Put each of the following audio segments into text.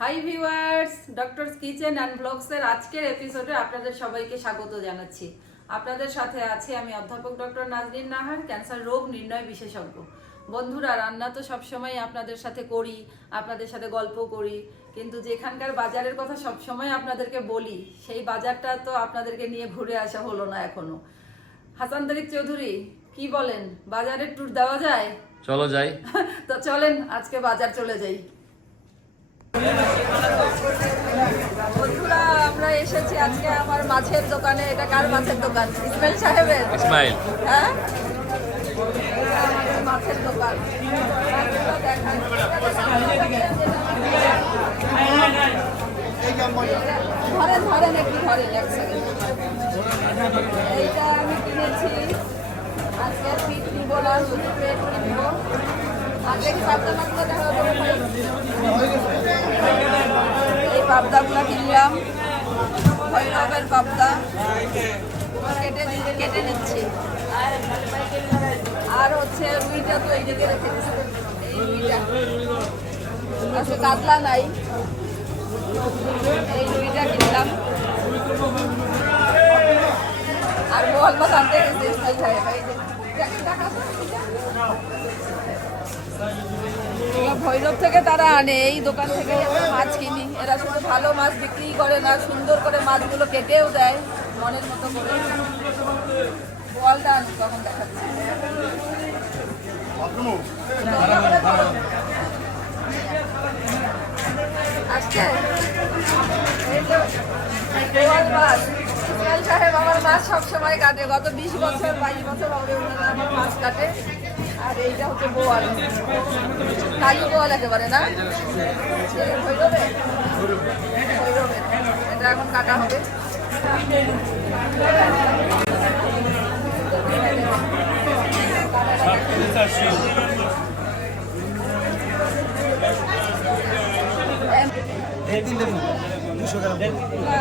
Hi viewers doctors kitchen and ব্লগসের আজকের এপিসোডে আপনাদের সবাইকে স্বাগত জানাচ্ছি। আপনাদের সাথে আছি আমি অধ্যাপক ডক্টর নাজরিন নাহার ক্যান্সার রোগ নির্ণয় বিশেষজ্ঞ। বন্ধুরা রান্না তো সবসময় আপনাদের সাথে করি আপনাদের সাথে গল্প করি কিন্তু যেখানকার বাজারের কথা সবসময় আপনাদেরকে বলি সেই বাজারটা তো আপনাদেরকে নিয়ে ঘুরে আসা হলো না এখনও। হাসান তারিক চৌধুরী কি বলেন বাজারের ট্যুর দেওয়া যায়? চলো যাই। তো চলেন আজকে বাজার চলে যাই। আমরা এসেছি আজকে আমার মাছের দোকানে। এটা কার মাছের দোকান? ইসমাইল সাহেবের? ইসমাইল। হ্যাঁ? মাছের দোকান। ধরেন ধরেন একটু ধরেন এক এইটা আমি কিনেছি। আজকে পিঠ নিব না শুধু পেট নিব। আজকে কি দেখা? এই পাবদাগুলো কিনলাম। ভৈরবের পাবদা। কেটে কেটে নিচ্ছি। আর হচ্ছে রুইটা তো এইদিকে রেখে দিচ্ছি এই রুইটা। কাতলা নাই। এই রুইটা কিনলাম। আর আনতে গেছি। এই দেখা তো ভৈরব থেকে তারা আনে, এই দোকান থেকে আমরা মাছ কিনি। এরা শুধু ভালো মাছ বিক্রি করে না, সুন্দর করে মাছগুলো কেটেও দেয়, মনের মতো করে। বোয়ালটা আনি তখন দেখাচ্ছি। মাছ। ইসমাইল সাহেব আমার মাছ সবসময় কাটে। গত বিশ বছর, বাইশ বছর আমার মাছ কাটে। আর এইটা হচ্ছে বোয়াল। কালী বোয়াল একেবারে না? এটা এখন কাটা হবে।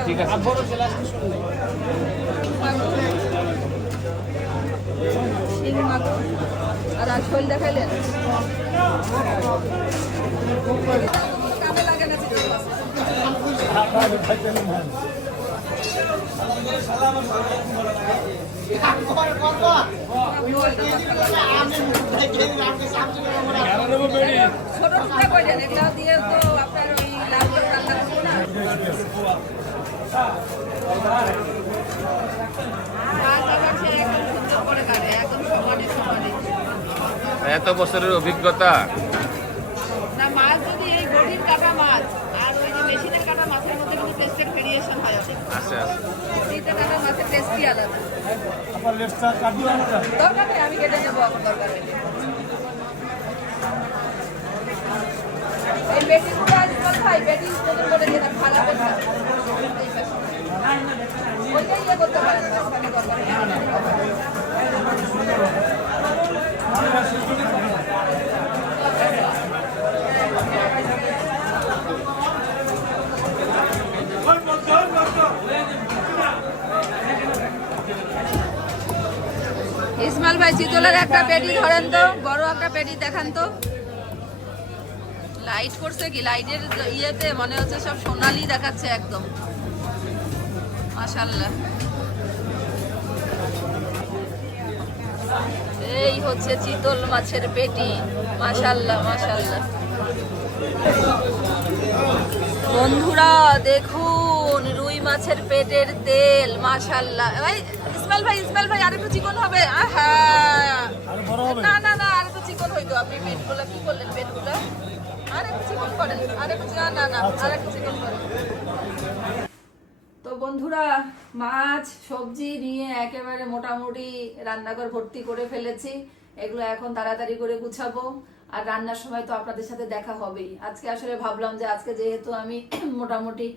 ঠিক আছে। আর আসল দেখাইলেন? ছোট টুকরা করে দিয়ে তো আপনার ওই লাল রান্না না মাছ আবার সে একদম সুন্দর করে কাটে একদম সমানে সমানে এত বছরের অভিজ্ঞতা না মাছ যদি এই গরিব কাটা মাছ আর ওই যে মেশিনের কাটা মাছের মধ্যে কিন্তু টেস্টের ভেরিয়েশন হয় অনেক আছে আছে কাটা মাছের টেস্টই আলাদা দরকার নেই আমি কেটে নেব আমার দরকার নেই এই বেটিগুলো আজকাল খাই বেটি নতুন করে যেটা ভালো। ওইটাই ইয়ে করতে দরকার নেই। ইসমাইল ভাই চিতলের একটা পেটি ধরেন তো, বড় একটা পেটি দেখান তো। লাইট করছে কি? লাইটের ইয়েতে মনে হচ্ছে সব সোনালি দেখাচ্ছে একদম। মাশাল্লাহ এই হচ্ছে চিতল মাছের পেটি। মাশাল্লাহ মাশাল্লাহ বন্ধুরা, দেখুন রুই মাছের পেটের তেল। মাশাল্লাহ ভাই ইসমাইল ভাই ইসমাইল ভাই আরেকটু চিকন হবে। না না না আরেকটু চিকন হইতো। আপনি পেটগুলো কি করলেন পেটগুলো? আরেকটু চিকন করেন। আরেকটু না না না আরেকটু চিকন করেন। তো বন্ধুরা মাছ সবজি নিয়ে একেবারে মোটামুটি রান্নাঘর ভর্তি করে ফেলেছি। এগুলো এখন তাড়াতাড়ি করে গুছাবো। আর রান্নার সময় তো আপনাদের সাথে দেখা হবেই। আজকে আসলে ভাবলাম যে আজকে যেহেতু আমি মোটামুটি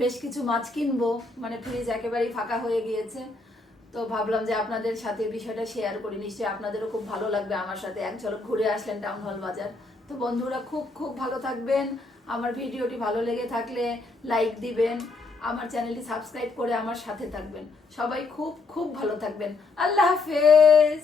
বেশ কিছু মাছ কিনবো মানে ফ্রিজ একেবারেই ফাঁকা হয়ে গিয়েছে। তো ভাবলাম যে আপনাদের সাথে বিষয়টা শেয়ার করি। নিশ্চয়ই আপনাদেরও খুব ভালো লাগবে আমার সাথে। এক ঝলক ঘুরে আসলেন টাউন হল বাজার। তো বন্ধুরা, খুব খুব ভালো থাকবেন। আমার ভিডিওটি ভালো লেগে থাকলে লাইক দিবেন। আমার চ্যানেলটি সাবস্ক্রাইব করে আমার সাথে থাকবেন। সবাই খুব খুব ভালো থাকবেন। আল্লাহ হাফেজ!